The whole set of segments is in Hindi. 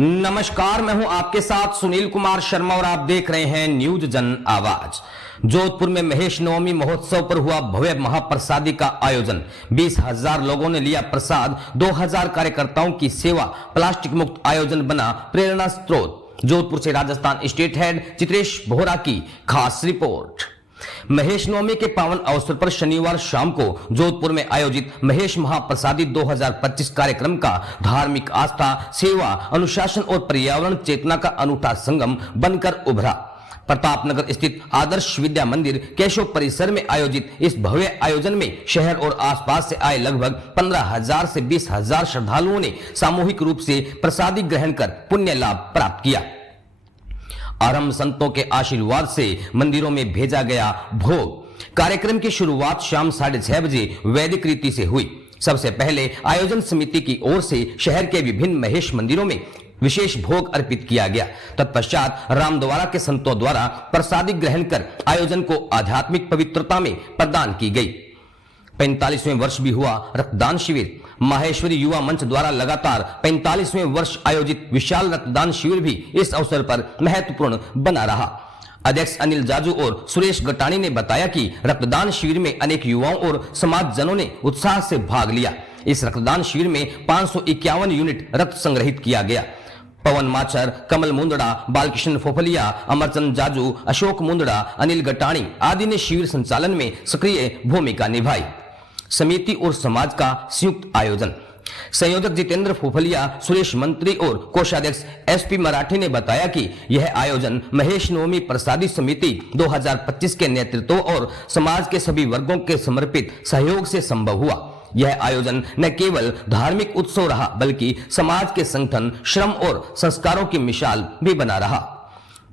नमस्कार, मैं हूं आपके साथ सुनील कुमार शर्मा और आप देख रहे हैं न्यूज जन आवाज। जोधपुर में महेश नवमी महोत्सव पर हुआ भव्य महाप्रसादी का आयोजन। 20,000 लोगों ने लिया प्रसाद। 2,000 कार्यकर्ताओं की सेवा। प्लास्टिक मुक्त आयोजन बना प्रेरणा स्रोत। जोधपुर से राजस्थान स्टेट हेड चित्रेश बोहरा की खास रिपोर्ट। महेश नवमी के पावन अवसर पर शनिवार शाम को जोधपुर में आयोजित महेश महाप्रसादी 2025 कार्यक्रम का धार्मिक आस्था, सेवा, अनुशासन और पर्यावरण चेतना का अनूठा संगम बनकर उभरा। प्रतापनगर स्थित आदर्श विद्या मंदिर केशव परिसर में आयोजित इस भव्य आयोजन में शहर और आसपास से आए लगभग 15,000 से 20,000 श्रद्धालुओं ने सामूहिक रूप से प्रसादी ग्रहण कर पुण्य लाभ प्राप्त किया। आरंभ संतों के आशीर्वाद से मंदिरों में भेजा गया भोग। कार्यक्रम की शुरुआत शाम 6:30 बजे वैदिक रीति से हुई। सबसे पहले आयोजन समिति की ओर से शहर के विभिन्न महेश मंदिरों में विशेष भोग अर्पित किया गया। तत्पश्चात रामद्वारा के संतों द्वारा प्रसादी ग्रहण कर आयोजन को आध्यात्मिक पवित्रता में प्रदान की गई। 45वें वर्ष भी हुआ रक्तदान शिविर। माहेश्वरी युवा मंच द्वारा लगातार 45वें वर्ष आयोजित विशाल रक्तदान शिविर भी इस अवसर पर महत्वपूर्ण बना रहा। अध्यक्ष अनिल जाजू और सुरेश गटानी ने बताया कि रक्तदान शिविर में अनेक युवाओं और समाजजनों ने उत्साह से भाग लिया। इस रक्तदान शिविर में 551 यूनिट रक्त संग्रहित किया गया। पवन माचर, कमल मुंदड़ा, बालकृष्ण फोफलिया, अमरचंद जाजू, अशोक मुंदड़ा, अनिल गटानी आदि ने शिविर संचालन में सक्रिय भूमिका निभाई। समिति और समाज का संयुक्त आयोजन। संयोजक जितेंद्र फोफलिया, सुरेश मंत्री और कोषाध्यक्ष एसपी मराठी ने बताया कि यह आयोजन महेश नवमी प्रसादी समिति 2025 के नेतृत्व और समाज के सभी वर्गों के समर्पित सहयोग से संभव हुआ। यह आयोजन न केवल धार्मिक उत्सव रहा बल्कि समाज के संगठन, श्रम और संस्कारों की मिसाल भी बना रहा।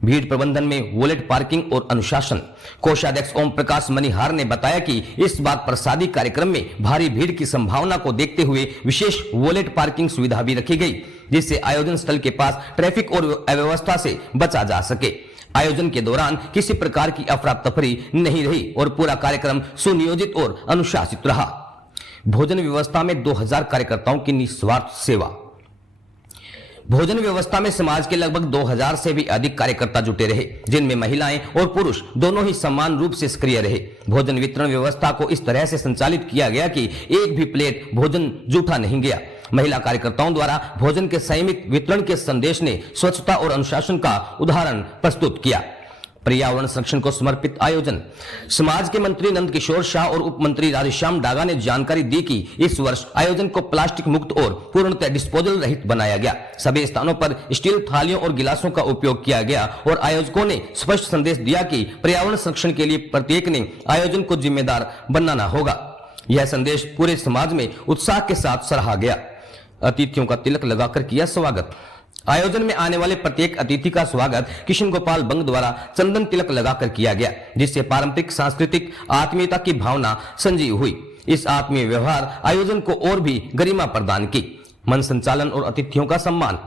भीड़ प्रबंधन में वॉलेट पार्किंग और अनुशासन। कोषाध्यक्ष ओम प्रकाश मनिहार ने बताया कि इस बार प्रसादी कार्यक्रम में भारी भीड़ की संभावना को देखते हुए विशेष वॉलेट पार्किंग सुविधा भी रखी गई, जिससे आयोजन स्थल के पास ट्रैफिक और अव्यवस्था से बचा जा सके। आयोजन के दौरान किसी प्रकार की अफरा तफरी नहीं रही और पूरा कार्यक्रम सुनियोजित और अनुशासित रहा। भोजन व्यवस्था में 2,000 कार्यकर्ताओं की निस्वार्थ सेवा। भोजन व्यवस्था में समाज के लगभग 2,000 से भी अधिक कार्यकर्ता जुटे रहे, जिनमें महिलाएं और पुरुष दोनों ही समान रूप से सक्रिय रहे। भोजन वितरण व्यवस्था को इस तरह से संचालित किया गया कि एक भी प्लेट भोजन जूठा नहीं गया। महिला कार्यकर्ताओं द्वारा भोजन के संयमित वितरण के संदेश ने स्वच्छता और अनुशासन का उदाहरण प्रस्तुत किया। पर्यावरण संरक्षण को समर्पित आयोजन। समाज के मंत्री नंद किशोर शाह और उप मंत्री राधेश्याम डागा ने जानकारी दी कि इस वर्ष आयोजन को प्लास्टिक मुक्त और पूर्णतः डिस्पोजल रहित बनाया गया। सभी स्थानों पर स्टील थालियों और गिलासों का उपयोग किया गया और आयोजकों ने स्पष्ट संदेश दिया कि पर्यावरण संरक्षण के लिए प्रत्येक ने आयोजन को जिम्मेदार बनाना होगा। यह संदेश पूरे समाज में उत्साह के साथ सराहा गया। अतिथियों का तिलक लगाकर किया स्वागत। आयोजन में आने वाले प्रत्येक अतिथि का स्वागत किशन गोपाल बंग द्वारा चंदन तिलक लगाकर किया गया, जिससे पारंपरिक सांस्कृतिक आत्मीयता की भावना संजीव हुई। इस आत्मीय व्यवहार आयोजन को और भी गरिमा प्रदान की। मंच संचालन और अतिथियों का सम्मान।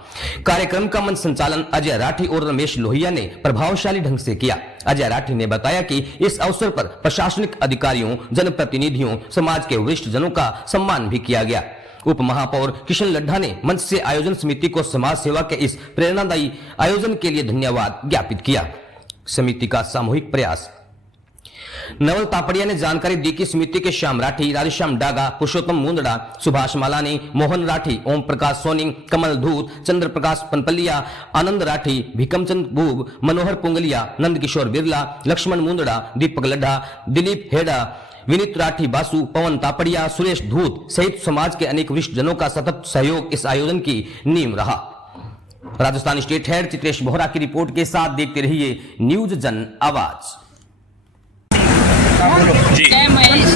कार्यक्रम का मंच संचालन अजय राठी और रमेश लोहिया ने प्रभावशाली ढंग से किया। अजय राठी ने बताया कि इस अवसर पर प्रशासनिक अधिकारियों, जनप्रतिनिधियों, समाज के वरिष्ठ जनों का सम्मान भी किया गया। उप महापौर किशन लड्ढा ने मंच से आयोजन समिति को समाज सेवा के इस प्रेरणादायी आयोजन के लिए धन्यवाद ज्ञापित किया। समिति का सामूहिक प्रयास। नवल तापड़िया ने जानकारी दी कि समिति के श्याम राठी, राधेश्याम डागा, पुरुषोत्तम मुंदड़ा, सुभाष मालानी, मोहन राठी, ओम प्रकाश सोनी, कमल धूत, चंद्र प्रकाश पनपलिया, आनंद राठी, भिकमचंद बूब, मनोहर पुंगलिया, नंद किशोर बिरला, लक्ष्मण मुंदड़ा, दीपक लड्ढा, दिलीप हेडा, विनीत राठी बासु, पवन तापड़िया, सुरेश धूत सहित समाज के अनेक वरिष्ठ जनों का सतत सहयोग इस आयोजन की नींव रहा। राजस्थान स्टेट हेड चित्रेश बोहरा की रिपोर्ट के साथ देखते रहिए न्यूज जन आवाज। जय महेश।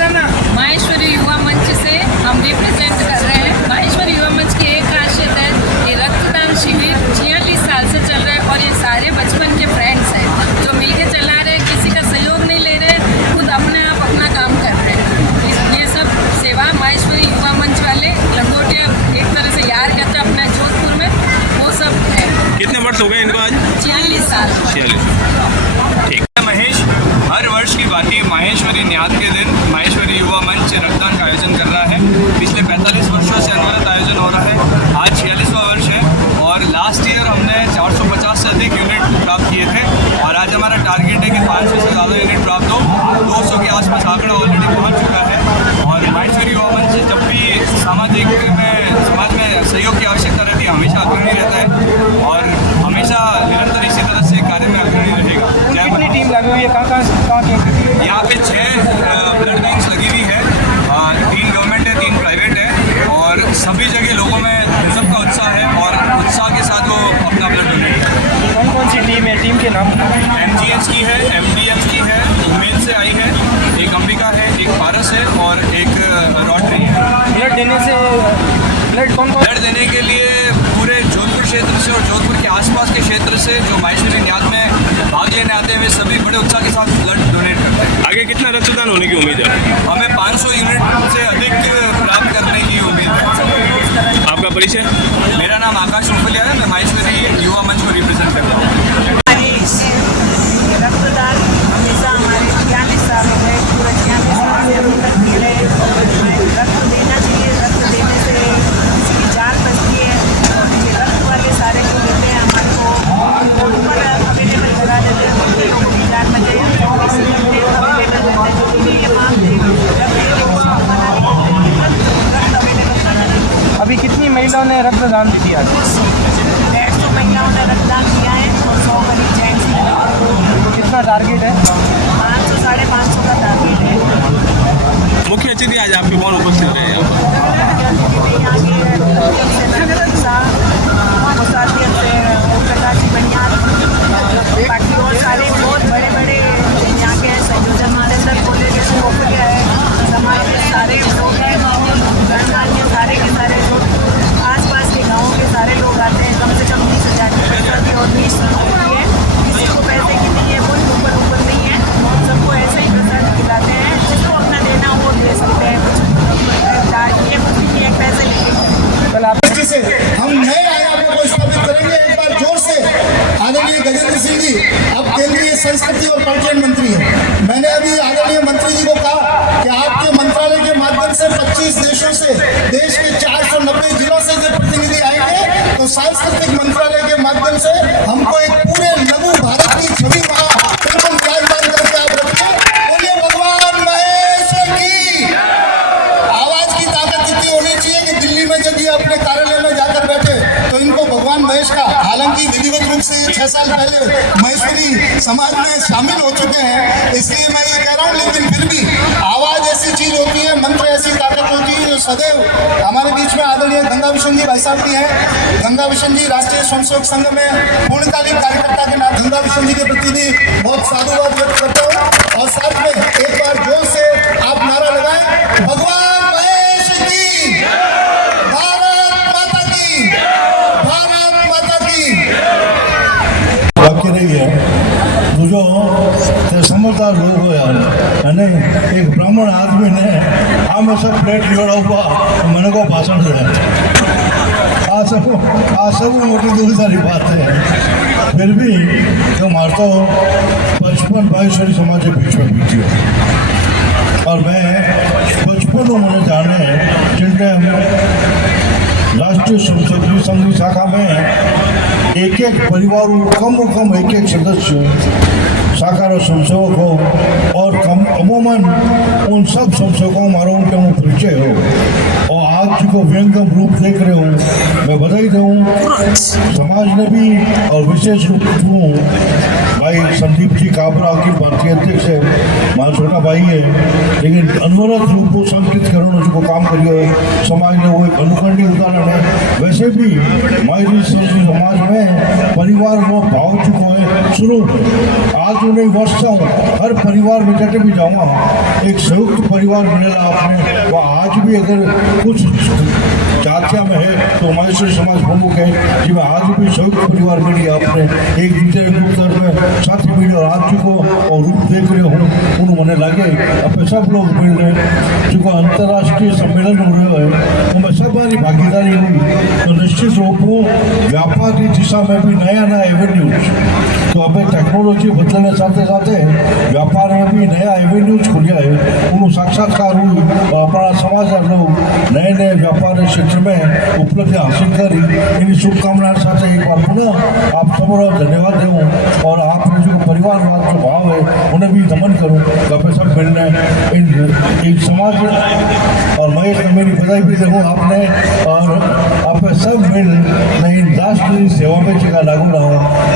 माहेश्वरी युवा मंच से हम रिप्रेजेंट कर रहे हैं। माहेश्वरी युवा मंच की एक खासियत है कि रक्तदान शिविर 46 साल से चल रहा है और ये सारे बचपन के फ्रेंड्स हैं जो मिलके चला रहे हैं, किसी का सहयोग नहीं ले रहे, खुद अपने आप अपना काम कर रहे हैं। ये सब सेवा माहेश्वरी युवा मंच वाले लंगोटिया एक तरह से याद करते हैं अपने जोधपुर में, वो सब है। कितने वर्ष हो गए इनको आज? 46 साल। 46। ठीक है। महेश हर वर्ष की भांति माहेश्वरी न्याद के दिन माहेश्वरी युवा मंच रक्तदान का आयोजन कर रहा है। पिछले 45 वर्षों से अनवरत आयोजन हो रहा है। आज 46वां वर्ष है और लास्ट ईयर आज हमारा टारगेट है कि 500 से ज़्यादा यूनिट प्राप्त हो। 200 के आसपास आंकड़ा ऑलरेडी पहुंच चुका है। और माहेश्वरी युवा मंच जब भी समाज में सहयोग की आवश्यकता रहती है हमेशा अग्रणी रहता है और हमेशा निरंतर इसी तरह से कार्य में अग्रणी रहेगा। कितनी टीम लगी हुई है, कहाँ यहाँ पे 6 ब्लड बैंक्स लगी हुई है, 3 गवर्नमेंट है, 3 प्राइवेट है और सभी जगह लोगों में सबका उत्साह है और उत्साह के साथ वो अपना ब्लड डोनेट करें। कौन सी टीम है, टीम के नाम? MGH की है, MDM की है, उमेद से आई है, एक अंबिका है, एक पारस है और एक रोटरी है। ब्लड देने से ब्लड देने के लिए पूरे जोधपुर क्षेत्र से और जोधपुर के आसपास के क्षेत्र से जो माहेश्वरी न्याद में भाग लेने आते हैं वे सभी बड़े उत्साह के साथ ब्लड डोनेट करते हैं। आगे कितना रक्तदान होने की उम्मीद है? हमें 500 यूनिट से अधिक प्राप्त करने की उम्मीद है। आपका परिचय? मेरा नाम आकाश रुपलिया है, मैं माहेश्वरी युवा मंच को रिप्रेजेंट करता हूँ। रक्तदान हमेशा हमारे 46 साल हो गए, पूरे 46 साल से हम तक दे रहे हैं। रक्त देना चाहिए, रक्त देने से किसी की जान बचती है। ये रक्त वाले सारे जो देते हैं हमारे को ऊपर अवेलेबल करा देते हैं, उनके लोगों की जान बचे। 24 घंटे अवेलेबल रहते हैं, जो भी ये मांगते हैं रक्त देने को मना नहीं करते, रक्त अवेलेबल करा देते हैं। अभी कितनी महिलाओं ने रक्तदान दिया? 150 महिलाओं ने रक्तदान किया है और 100 करीब जेंट्स ने। कितना टारगेट है? 500 साढ़े 500 का टारगेट है। मुख्य अतिथि आज आपके कौन उपस्थित रहे हैं? बाकी और सारे बहुत बड़े बड़े यहाँ के संयोजन हमारे अंदर खोले गए, स्कोप गया है। समाज के सारे लोग हैं, गणमान्य सारे के सारे लोग, आसपास के गाँवों के सारे लोग आते हैं। कम से कम 20,000 की पैसा की और 20 होती है। किसी को पैसे की नहीं है, कोई ऊपर नहीं है, सबको ऐसे ही प्रसाद खिलाते हैं। जिसको अपना देना हो दे सकते हैं, ये कुछ नहीं है पैसे लेके। कल आप से हम नए आयामों को स्थापित करेंगे। एक बार जोर से आदरणीय गजेंद्र सिंह जी अब केंद्रीय संस्कृति और पर्यटन मंत्री हैं। मैंने अभी आदरणीय मंत्री जी को कहा कि आपके मंत्रालय के माध्यम से 25 देशों से देश के 490 जिलों से जो प्रतिनिधि आएंगे तो सांस्कृतिक मंत्रालय के माध्यम से हमको एक पूरे लघु भारत की छवि वहाँ बिल्कुल विराजमान करके आप रखिए। बोलिए भगवान महेश्वर की। आवाज की ताकत इतनी होनी चाहिए कि दिल्ली में यदि अपने कार्यालय में जाकर बैठे तो इनको भगवान महेश का, हालांकि विधिवत रूप से 6 साल पहले महेश्वरी समाज में शामिल हो चुके हैं, इसलिए मैं ये कह रहा हूँ, लेकिन फिर भी आवाज ऐसी चीज होती है, मंत्र ऐसी ताकत होती है जो सदैव हमारे बीच में आदरणीय गंगा बिशन जी भाई साहब भी हैं। गंगा बिशन जी राष्ट्रीय स्वयंसेवक संघ में पूर्णकालिक कार्यकर्ता के नाम गंगा बिशन जी के प्रति भी बहुत साधुवाद व्यक्त करता हूँ। और साथ में एक बार जोर से आप नारा लगाएं, भगवान महेश की, भारत माता की, भारत माता की। वाक्य रही है तो जो ते समझदार लोग हो यार, અને એક બ્રાહ્મણ આદમી ને હંમેશા પ્લેટ જોડાવવા મને को भाषण दे आ सब मोटी दुविधारी बात है। फिर भी जो मारता हो 55 बाईश्वरी समाज के बीच में बीती हो और मैं 55 मैंने जाने जिनके राष्ट्रीय स्वयंसेवक संघ की शाखा में एक परिवार कम से कम एक सदस्य शाखा स्वयंसेवक हो और अमूमन उन सब स्वयंसेवकों मारो उनके मुँह परिचय हो और आज को व्यंगम रूप देख रहे हूँ। मैं बधाई दूँ समाज ने भी और विशेष रूप से भाई संदीप जी काबरा की भारतीय अध्यक्ष है, मां छोटा भाई है, लेकिन अनवरत रूप को संकित करने जो काम करिए समाज ने वो एक अनुकरणीय उदाहरण है। वैसे भी मायरी समाज में परिवार वो भाव चुको है शुरू आज उन्हें वर्ष हर परिवार में जटे भी जाऊँगा एक संयुक्त परिवार मिलेगा आपने। वो आज भी अगर कुछ जातिया में है तो माहेश्वरी समाज प्रमुख है जिसमें आज भी संयुक्त परिवार मिली आपने एक दूसरे रूप में साथी मिले और आज को और रूप देख रहे हो उन्होंने लगे अपने सब लोग मिल रहे जो अंतर्राष्ट्रीय सम्मेलन हो रहे हैं उनमें सब हमारी भागीदारी हुई तो निश्चित रूप व्यापार की दिशा में भी नया एवेन्यूज तो हमें टेक्नोलॉजी बदलने साथ साथ व्यापार में भी नया एवेन्यूज खुलिया है उन्होंने साक्षात्कार हुई और अपना समाज लोग नए व्यापार क्षेत्र में उपलब्धि हासिल करी। इन शुभकामनाओं साथ एक बार पुनः आप सबको धन्यवाद दूँ और आपने जो परिवार मैं इन समाज और महेश को मेरी बधाई भी दूँ आपने और आप सब मिल इन राष्ट्रीय सेवा में टीका लागू रहो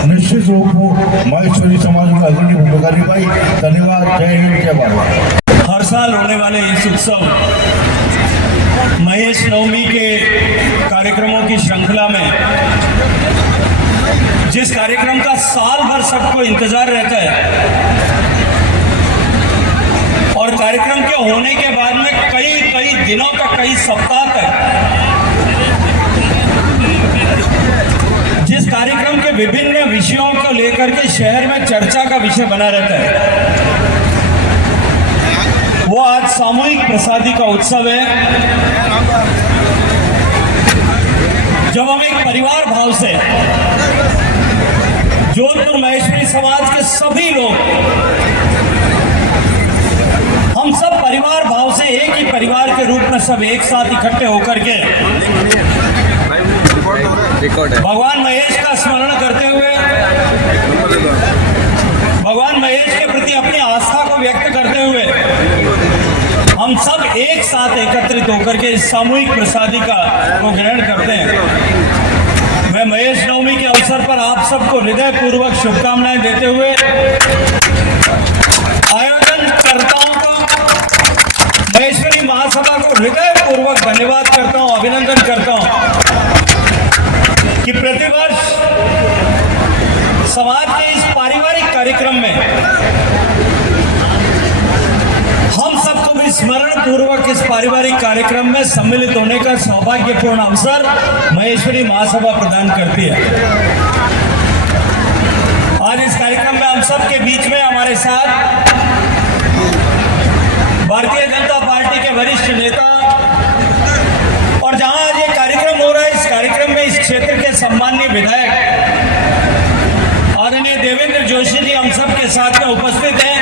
निश्चित रूप में महेश्वरी समाज में अग्रणी भूमिका निभाई। धन्यवाद। जय हिंद, जय भारत। हर साल होने वाले इस उत्सव महेश नवमी के कार्यक्रमों की श्रृंखला में जिस कार्यक्रम का साल भर सबको इंतजार रहता है और कार्यक्रम के होने के बाद में कई दिनों तक, कई सप्ताह तक जिस कार्यक्रम के विभिन्न विषयों को लेकर के शहर में चर्चा का विषय बना रहता है, वो आज सामूहिक प्रसादी का उत्सव है। जब हम एक परिवार भाव से जोधपुर महेश्वरी समाज के सभी लोग, हम सब परिवार भाव से एक ही परिवार के रूप में सब एक साथ इकट्ठे होकर के भगवान महेश का स्मरण करते हुए, भगवान महेश के प्रति अपनी आस्था को व्यक्त करते हुए हम सब एक साथ एकत्रित होकर के इस सामूहिक प्रसादी का को ग्रहण करते हैं। मैं महेश नवमी के अवसर पर आप सबको हृदय पूर्वक शुभकामनाएं देते हुए आयोजनकर्ताओं को, महेश्वरी महासभा को हृदय पूर्वक धन्यवाद करता हूं, अभिनंदन करता हूं कि प्रतिवर्ष समाज के इस पारिवारिक कार्यक्रम में हम सबको भी स्मरण पूर्वक इस पारिवारिक कार्यक्रम में सम्मिलित होने का सौभाग्यपूर्ण अवसर महेश्वरी महासभा प्रदान करती है। आज इस कार्यक्रम में हम सब के बीच में हमारे साथ भारतीय जनता पार्टी के वरिष्ठ नेता और जहां आज ये कार्यक्रम हो रहा है, इस कार्यक्रम में इस क्षेत्र के सम्माननीय विधायक आदरणीय देवेंद्र जोशी जी हम सब के साथ में उपस्थित हैं।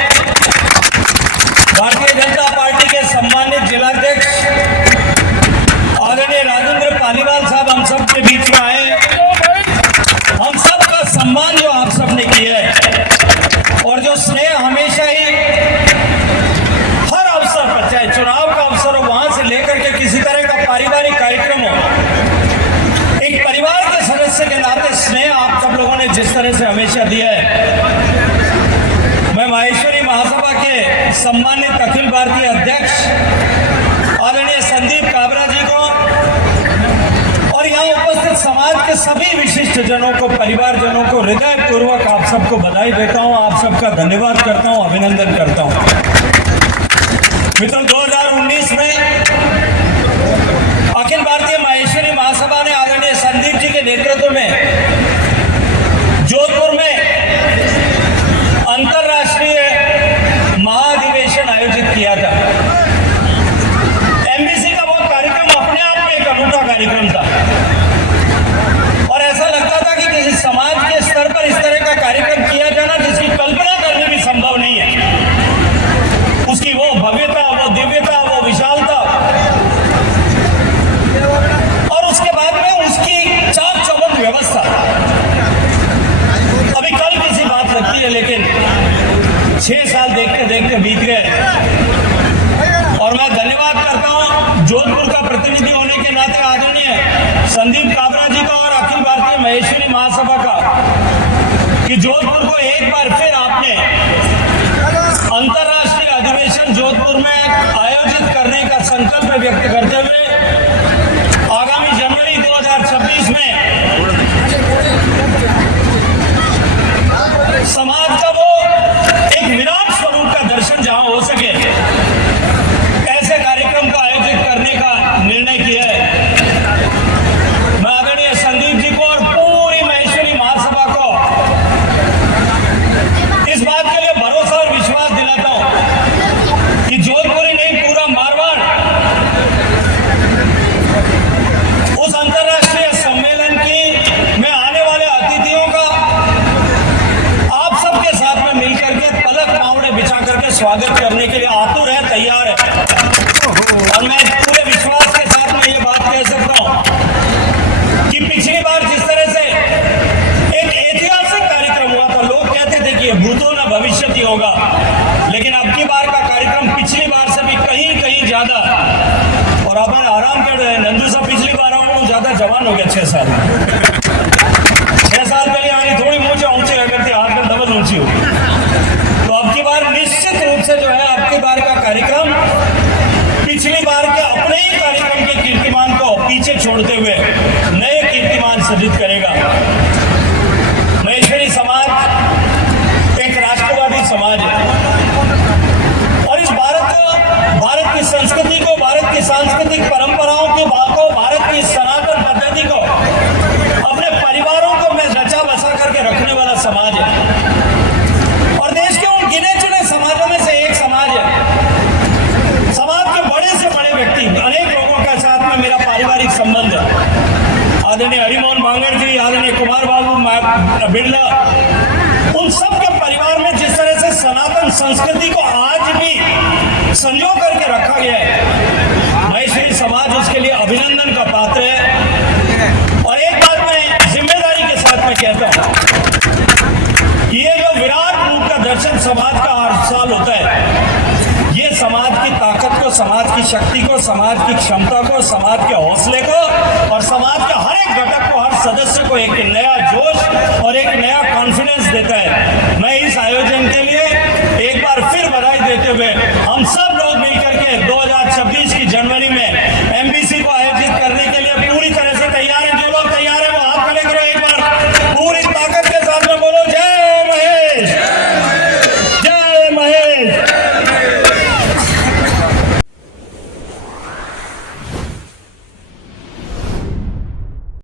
भारतीय जनता पार्टी के सम्मानित जिलाध्यक्ष आदरणीय राजेंद्र पालीवाल साहब हम सब के बीच में आए। हम सब का सम्मान जो आप सब ने किया है और जो स्नेह हमेशा ही हर अवसर पर, चाहे चुनाव का अवसर हो, वहां से लेकर के किसी तरह का पारिवारिक कार्यक्रम हो, एक परिवार के सदस्य के नाते स्नेह आप सब लोगों ने जिस तरह से हमेशा दिया है, मैं महेश्वरी महासभा के सम्मानित अखिल भारतीय अध्यक्ष आदरणीय संदीप काबरा जी को और यहाँ उपस्थित समाज के सभी विशिष्ट जनों को, परिवारजनों को हृदय पूर्वक आप सबको बधाई देता हूँ, आप सबका धन्यवाद करता हूँ, अभिनंदन करता हूँ। मित्रों, 2019 में अखिल भारतीय महेश्वरी महासभा ने आदरणीय संदीप जी के नेतृत्व में जोधपुर में अंतरराष्ट्रीय महाधिवेशन आयोजित किया था। एमबीसी का वो कार्यक्रम अपने आप में एक अनूठा कार्यक्रम था और ऐसा लगता था कि किसी समाज के स्तर पर इस तरह का कार्यक्रम किया जाना जिसकी कल्पना करनी भी संभव नहीं है। उसकी वो भव्यता, वो दिव्यता, वो विशालता और उसके बाद में उसकी चाक चौबंद व्यवस्था। अभी कल किसी बात लगती है लेकिन 6 साल देखते देखते बीत गए और मैं धन्यवाद करता हूं जोधपुर का प्रतिनिधि होने के नाते आदरणीय संदीप काबरा जी का और अखिल भारतीय महेश्वरी महासभा का कि जोधपुर को एक बार फिर आपने अंतरराष्ट्रीय अधिवेशन जोधपुर में आयोजित करने का संकल्प व्यक्त करते हुए आगामी जनवरी 2026 में समाज का वो एक विराट स्वरूप का दर्शन जहां हो सके, ऐसे कार्यक्रम का आयोजित करने का निर्णय किया है। मैं आदरणीय संदीप जी को और पूरी महेश्वरी महासभा को इस बात के लिए भरोसा और विश्वास दिलाता हूं कि जोधपुर ही नहीं, पूरा मारवाड़ उस अंतरराष्ट्रीय सम्मेलन की में आने वाले अतिथियों का आप सबके साथ में मिलकर के पलक पावड़े बिछा करके स्वागत करने के लिए आतुर है, तैयार है। और मैं पूरे विश्वास के साथ में ये बात कह सकता हूं कि पिछली बार जिस तरह से एक ऐतिहासिक कार्यक्रम हुआ था, लोग कहते थे कि ये भूतो न भविष्यति होगा, लेकिन अब की बार का कार्यक्रम है नंदू साहब पिछली बार आऊँ वो ज़्यादा जवान हो गया 6 साल 6 साल पहले आनी थोड़ी मूंछें ऊंची है करती हाथ में डबल ऊंची हो। तो अब की बार निश्चित रूप से जो है अब की बार का कार्यक्रम पिछली बार के अपने ही कार्यक्रम के कीर्तिमान को पीछे छोड़ते हुए नए कीर्तिमान सृजित करेगा। महेश्वरी समाज एक राष्ट्रवादी समाज है और इस भारत की संस्कृति को, भारत की सांस्कृतिक परंपराओं की बात को, भारत की सनातन पद्धति को अपने परिवारों को में रचा बसा करके रखने वाला समाज है और देश के उन गिने चुने समाजों में से एक समाज है। समाज के बड़े से बड़े व्यक्ति, अनेक लोगों के साथ में मेरा पारिवारिक संबंध है। आदरणीय हरिमोहन बांगर जी, आदरणीय कुमार बाबू बिरला, उन सब के परिवार में जिस तरह से सनातन संस्कृति को आज भी संजो करके रखा गया है, महेश्वरी समाज उसके लिए अभिनंदन का पात्र है। और एक बात मैं जिम्मेदारी के साथ में कहता हूं कि ये जो विराट रूप का दर्शन समाज का हर साल होता है, ये समाज की ताकत को, समाज की शक्ति को, समाज की क्षमता को, समाज के हौसले को और समाज के हर एक घटक को, हर सदस्य को एक नया जोश और एक नया कॉन्फिडेंस देता है। मैं इस आयोजन के